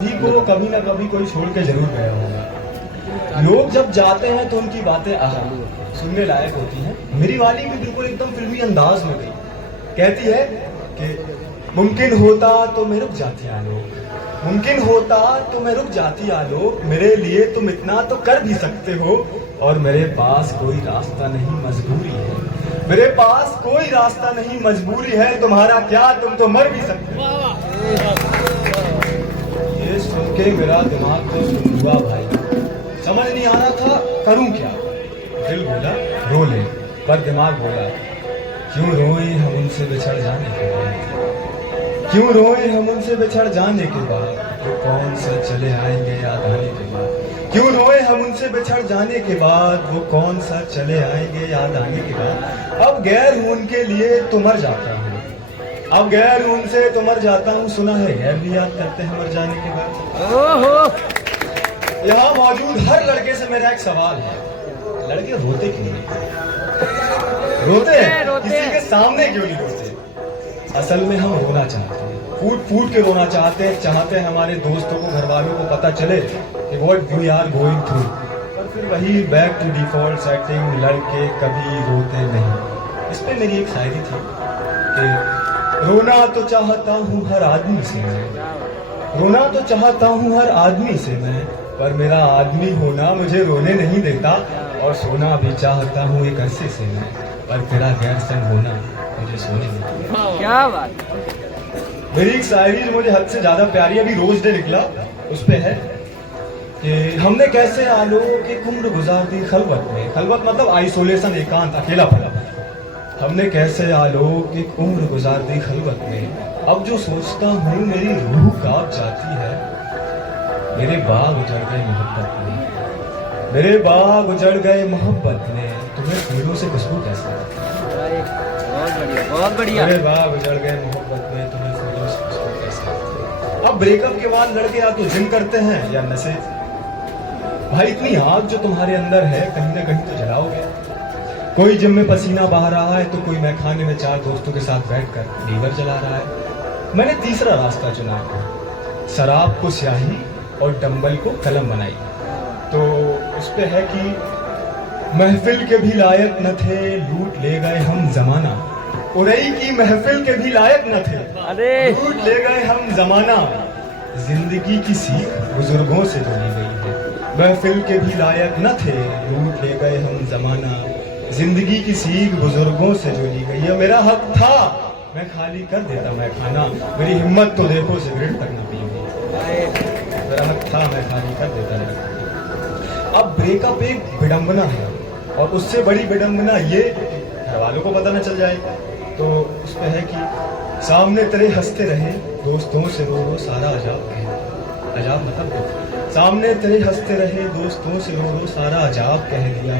किसी को कभी ना कभी कोई छोड़ के जरूर गया होगा। लोग जब जाते हैं तो उनकी बातें सुनने लायक होती हैं। मेरी वाली भी बिल्कुल एकदम फिल्मी अंदाज में गई। कहती है कि मुमकिन होता तो मैं रुक जाती आलोक, मुमकिन होता तो मैं रुक जाती आलोक, मेरे लिए तुम इतना तो कर भी सकते हो, और मेरे पास कोई रास्ता नहीं मजबूरी है, मेरे पास कोई रास्ता नहीं मजबूरी है, तुम्हारा क्या, तुम तो मर भी सकते हो। ये सुन के मेरा दिमाग तो सुन हुआ भाई, समझ नहीं आ रहा था करूं क्या। दिल बोला रो ले, पर दिमाग बोला क्यों रोए हम उनसे बिछड़ जाने के बाद, क्यों रोए हम उनसे बिछड़ जाने के बाद, तो कौन सा चले आएंगे याद आने के बाद, क्यों रोए हम उनसे बिछड़ जाने के बाद, वो कौन सा चले आएंगे याद आने के बाद। अब गैर हूं उनके लिए तो मर जाता हूँ, अब गैर हूं उनसे तो मर जाता हूँ, सुना है गैर भी याद करते हैं मर जाने के बाद। यहाँ मौजूद हर लड़के से मेरा एक सवाल है, लड़के रोते क्यों नहीं? रोते हैं किसी के सामने क्यों नहीं रोते? असल में हम रोना चाहते हैं, फूट फूट के रोना चाहते हैं, चाहते हैं हमारे दोस्तों को, घर वालों को पता चले कि what we are going through. पर फिर वही बैक टू डिफॉल्ट सेटिंग, लड़के कभी रोते नहीं। इस पे मेरी एक शायरी थी कि रोना तो चाहता हूँ हर आदमी से मैं, रोना तो चाहता हूँ हर आदमी से मैं, पर मेरा आदमी होना मुझे रोने नहीं देता, और सोना भी चाहता हूँ एक अरसे से मैं, पर तेरा गैर संग होना मुझे सोने नहीं देता। क्या बात। मेरी एक शायरी जो मुझे हद से ज्यादा प्यारी, अभी रोज डे निकला, उस पे है कि हमने कैसे आलोक एक उम्र गुजार दी खलवत में, खलवत मतलब आइसोलेशन, एकांत, अकेलापन। हमने कैसे आलोक एक उम्र गुजार दी खलवत में, अब जो सोचता हूँ मेरी रूह कांप जाती है, मेरे बाग उजड़ गए मोहब्बत में, मेरे बाग उजड़ गए मोहब्बत में, तुम्हें फूलों से खुशबू कैसे? बहुत बढ़िया, बहुत बढ़िया। मेरे बाग उजड़ गए मोहब्बत में, तुम्हें फूलों से खुशबू कैसे? अब ब्रेकअप के बाद लड़के या तो जिम करते हैं या नशे। भाई इतनी आग जो तुम्हारे अंदर है कहीं ना कहीं तो जलाओगे। कोई जिम में पसीना बहा रहा है तो कोई मैखाने में चार दोस्तों के साथ बैठकर लीवर जला रहा है। मैंने तीसरा रास्ता चुना, शराब को स्याही और डंबल को कलम बनाई। तो उस पे है कि महफिल के भी लायक न थे, लूट ले गए हम जमाना, उड़ई की महफिल के भी लायक न थे, अरे लूट ले गए हम जमाना, जिंदगी की सीख बुजुर्गों से जो ली गई है। महफिल के भी लायक न थे, लूट ले गए हम जमाना, जिंदगी की सीख बुजुर्गों से जो ली गई है। मेरा हक था मैं खाली कर देता मैं खाना, मेरी हिम्मत तो देखो सिगरेट तक न पीऊंगी। मेरा हक था मैं खाली कर देता मैं खाना। अब ब्रेकअप एक विडंबना है, और उससे बड़ी विडंबना ये घर वालों को पता न चल जाए। तो उस पे है कि सामने तेरे हंसते रहे दोस्तों से रो रो सारा अजाब कह, अजाब मतलब सामने तेरे हंसते रहे दोस्तों से रो रो सारा अजाब कह दिया,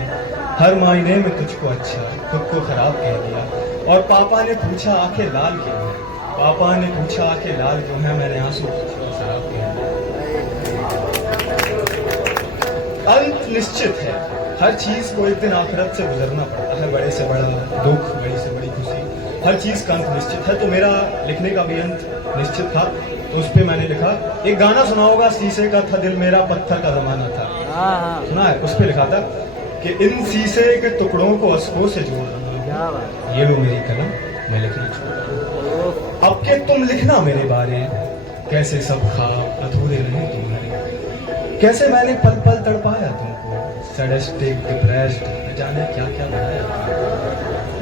हर मायने में तुझको अच्छा खुद को खराब कह दिया। और पापा ने पूछा आंखें लाल क्यों है, पापा ने पूछा आंखें लाल क्यों है, मैंने आंसू तुझको शराब कह दिया। अंत निश्चित है, हर चीज को एक दिन आखिरत से गुजरना पड़ता है, बड़े से बड़ा दुख, बड़ी से बड़ी खुशी, हर चीज का अंत निश्चित है। तो मेरा लिखने का भी अंत निश्चित था, तो उस पे मैंने लिखा, एक गाना सुना होगा, शीशे का था दिल मेरा पत्थर का जमाना था, सुना है? उस पे लिखा था कि इन शीशे के टुकड़ों को अश्कों से जोड़ रहा हूं, ये लो मेरी कलम मैं लिखना छोड़ रहा हूं। अब के तुम लिखना मेरे बारे, कैसे सब ख्वाब अधूरे रहे तुम्हारे, कैसे मैंने पल पल तड़पाया तुमको, सैडिस्टिक डिप्रेस्ड न जाने क्या क्या बनाया।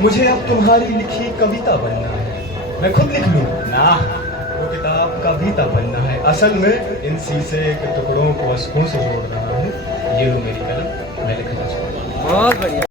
मुझे अब तुम्हारी लिखी कविता बनना है, मैं खुद लिख लूं ना, वो किताब का भीता बनना है। असल में इन शीशे के टुकड़ों को अश्कों से जोड़ रहा हूँ, ये लो मेरी कलम मैं लिखना चाहता हूँ। बहुत बढ़िया।